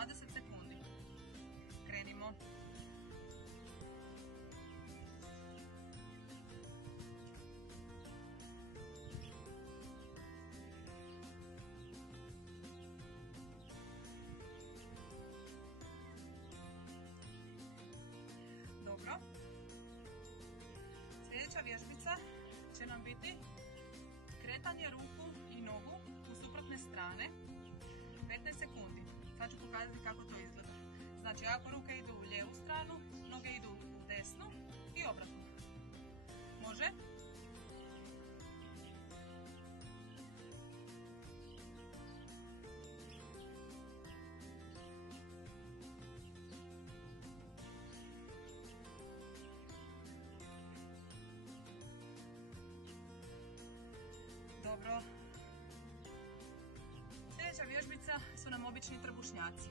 20 sekundi. Krenimo. Dobro. Sljedeća vježbica će nam biti kretanje ruku i nogu u suprotne strane 15 sekundi. Sad ću pokazati kako to izgleda. Znači, ako ruke idu u lijevu stranu, noge idu u desnu i obratno. Može? Dobro. Sljedeća vježbica su nam obični trbušnjaci.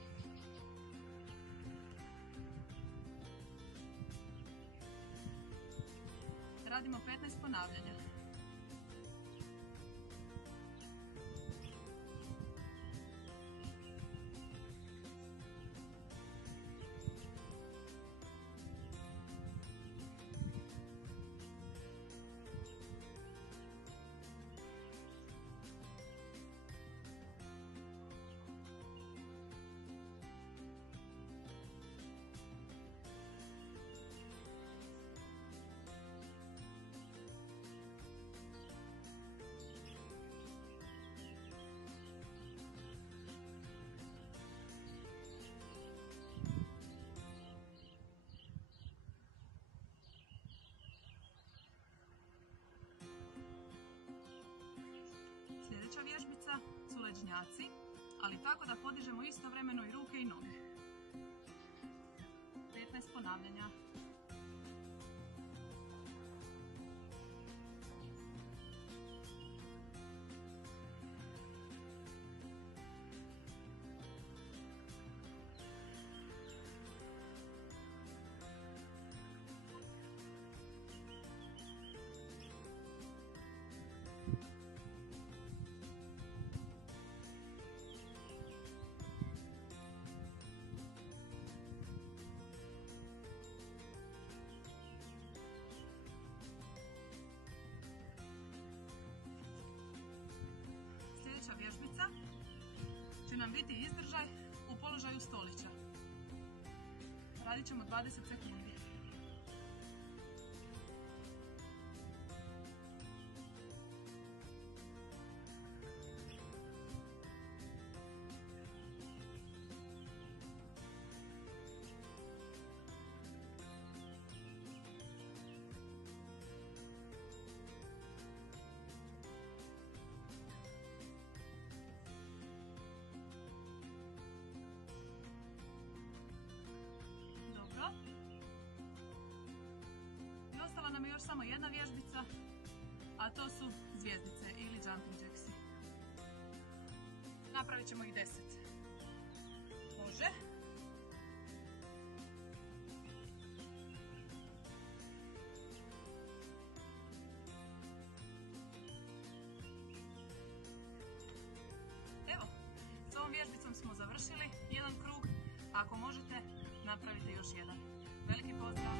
Radimo 15 ponavljanja. Sljedeća vježbica su ležnjaci, ali tako da podižemo istovremeno i ruke i noge. 15 ponavljanja. Sljedeća vježbica će nam biti izdržaj u položaju stolića. Radit ćemo 20 sekundi. I ostala nam je još samo jedna vježbica, a to su zvjezdice ili jumping jacksi. Napravit ćemo ih 10. Može? Evo, s ovom vježbicom smo završili jedan krug. Ako možete, napravite još jedan. Veliki pozdrav!